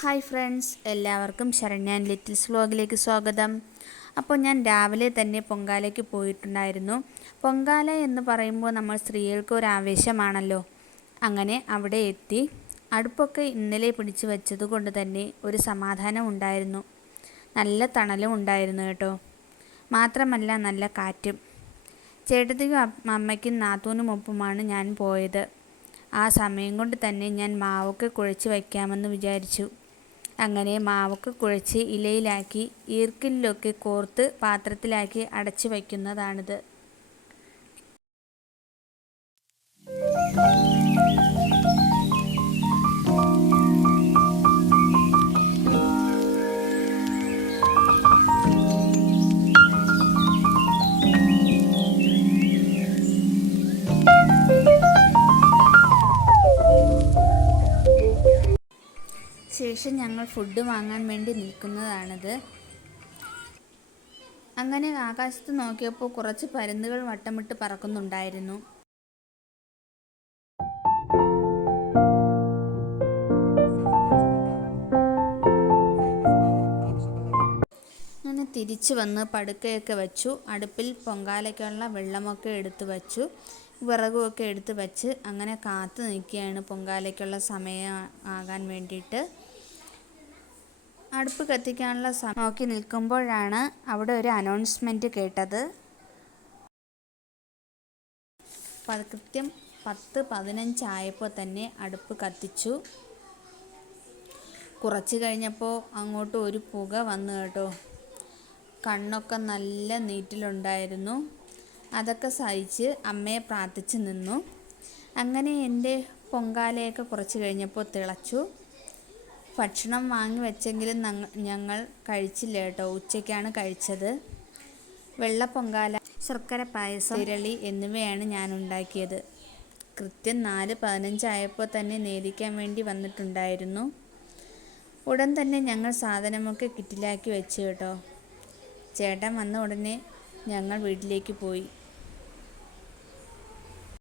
Hi friends, എല്ലാവർക്കും Saranya littles വ്ലോഗിലേക്ക് സ്വാഗതം. അപ്പോൾ ഞാൻ രാവിലെ തന്നെ പൊങ്കാലയ്ക്ക് പോയിട്ടുണ്ടായിരുന്നു. പൊങ്കാല എന്ന് പറയുമ്പോൾ നമ്മൾ സ്ത്രീകൾക്ക് ഒരു ആവേശമാണല്ലോ. അങ്ങനെ അവിടെ എത്തി. അടുപ്പൊക്കെ ഇന്നലെ പിടിച്ചു വെച്ചത് കൊണ്ട് തന്നെ ഒരു സമാധാനം ഉണ്ടായിരുന്നു. നല്ല തണലും ഉണ്ടായിരുന്നു കേട്ടോ. മാത്രമല്ല നല്ല കാറ്റും. ചേട്ടത്തിക്കും അമ്മയ്ക്കും നാത്തൂനുമൊപ്പമാണ് ഞാൻ പോയത്. ആ സമയം കൊണ്ട് തന്നെ ഞാൻ മാവൊക്കെ കുഴച്ച് വയ്ക്കാമെന്ന് വിചാരിച്ചു. അങ്ങനെ മാവൊക്കെ കുഴച്ച് ഇലയിലാക്കി ഈർക്കിലൊക്കെ കോർത്ത് പാത്രത്തിലാക്കി അടച്ചു വയ്ക്കുന്നതാണിത്. ശേഷം ഞങ്ങൾ ഫുഡ് വാങ്ങാൻ വേണ്ടി നിൽക്കുന്നതാണിത്. അങ്ങനെ ആകാശത്ത് നോക്കിയപ്പോൾ കുറച്ച് പരുന്തുകൾ വട്ടമിട്ട് പറക്കുന്നുണ്ടായിരുന്നു. അങ്ങനെ തിരിച്ചു വന്ന് പടുക്കയൊക്കെ വെച്ചു. അടുപ്പിൽ പൊങ്കാലയ്ക്കുള്ള വെള്ളമൊക്കെ എടുത്തു വച്ചു, വിറകുമൊക്കെ എടുത്ത് വച്ച് അങ്ങനെ കാത്തു നിൽക്കുകയാണ് പൊങ്കാലയ്ക്കുള്ള സമയം ആകാൻ വേണ്ടിയിട്ട്. അടുപ്പ് കത്തിക്കാനുള്ള നോക്കി നിൽക്കുമ്പോഴാണ് അവിടെ ഒരു അനൗൺസ്മെൻറ്റ് കേട്ടത്. കൃത്യം 10:15 ആയപ്പോൾ തന്നെ അടുപ്പ് കത്തിച്ചു. കുറച്ച് കഴിഞ്ഞപ്പോൾ അങ്ങോട്ട് ഒരു പുക വന്നു കേട്ടോ. കണ്ണൊക്കെ നല്ല നീറ്റിലുണ്ടായിരുന്നു. അതൊക്കെ സഹിച്ച് അമ്മയെ പ്രാർത്ഥിച്ച് നിന്നു. അങ്ങനെ എൻ്റെ പൊങ്കാലയൊക്കെ കുറച്ച് കഴിഞ്ഞപ്പോൾ തിളച്ചു. ഭക്ഷണം വാങ്ങി വെച്ചെങ്കിലും ഞങ്ങൾ കഴിച്ചില്ല കേട്ടോ. ഉച്ചയ്ക്കാണ് കഴിച്ചത്. വെള്ള പൊങ്കാല, ശർക്കര പായസം, തിരളി എന്നിവയാണ് ഞാൻ ഉണ്ടാക്കിയത്. കൃത്യം 4:15 ആയപ്പോൾ തന്നെ നേദിക്കാൻ വേണ്ടി വന്നിട്ടുണ്ടായിരുന്നു. ഉടൻ തന്നെ ഞങ്ങൾ സാധനമൊക്കെ കിറ്റിലാക്കി വെച്ചു കേട്ടോ. ചേട്ടൻ വന്ന ഉടനെ ഞങ്ങൾ വീട്ടിലേക്ക് പോയി.